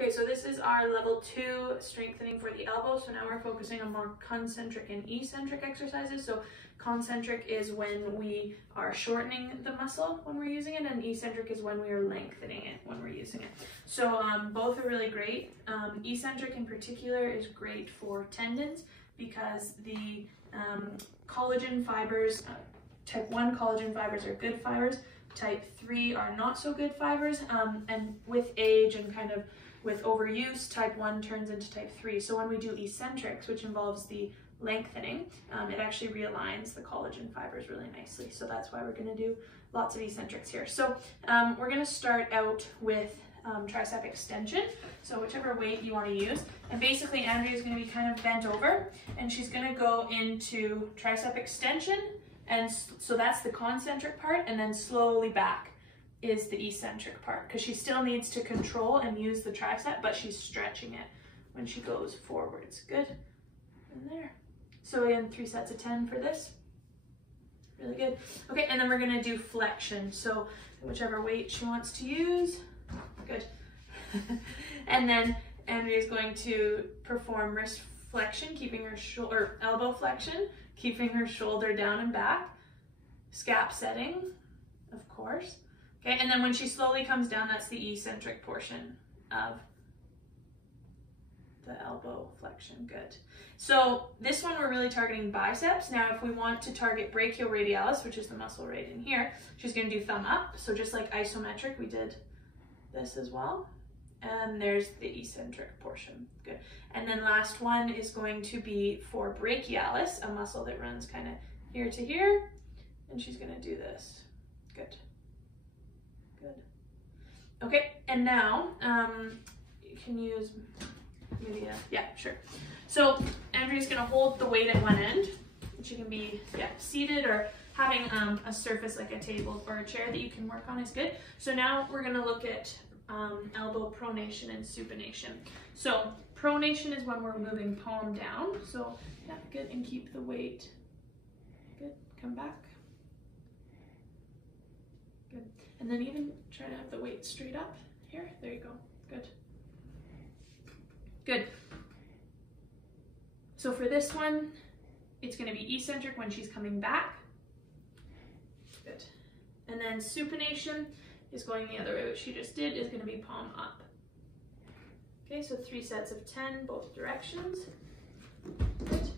Okay, so this is our level 2 strengthening for the elbow. So now we're focusing on more concentric and eccentric exercises. So concentric is when we are shortening the muscle when we're using it, and eccentric is when we are lengthening it when we're using it. So both are really great. Eccentric in particular is great for tendons because the collagen fibers, type 1 collagen fibers are good fibers, type 3 are not so good fibers, and with age and kind of with overuse, type 1 turns into type 3. So when we do eccentrics, which involves the lengthening, it actually realigns the collagen fibers really nicely. So that's why we're going to do lots of eccentrics here. So we're going to start out with tricep extension, so whichever weight you want to use. And basically Andrea is going to be kind of bent over, and she's going to go into tricep extension, and so that's the concentric part, and then slowly back is the eccentric part, because she still needs to control and use the tricep, but she's stretching it when she goes forwards. Good. And there. So again, 3 sets of 10 for this. Really good. Okay, and then we're going to do flexion. So whichever weight she wants to use. Good. And then Andrea is going to perform wrist flexion, keeping her shoulder, elbow flexion, keeping her shoulder down and back. Scap setting, of course. Okay, and then when she slowly comes down, that's the eccentric portion of the elbow flexion. Good. So this one we're really targeting biceps. Now if we want to target brachioradialis, which is the muscle right in here, she's going to do thumb up. So just like isometric, we did this as well. And there's the eccentric portion. Good. And then last one is going to be for brachialis, a muscle that runs kind of here to here. And she's going to do this. Good. Good. Okay, and now you can use maybe yeah, sure. So Andrea's going to hold the weight at one end. She can be seated, or having a surface like a table or a chair that you can work on is good. So now we're going to look at elbow pronation and supination. So pronation is when we're moving palm down. So yeah, good, and keep the weight. Good, come back. Good. And then even try to have the weight straight up here. There you go. Good. Good. So for this one, it's going to be eccentric when she's coming back. Good. And then supination is going the other way. What she just did is going to be palm up. Okay, so 3 sets of 10, both directions. Good.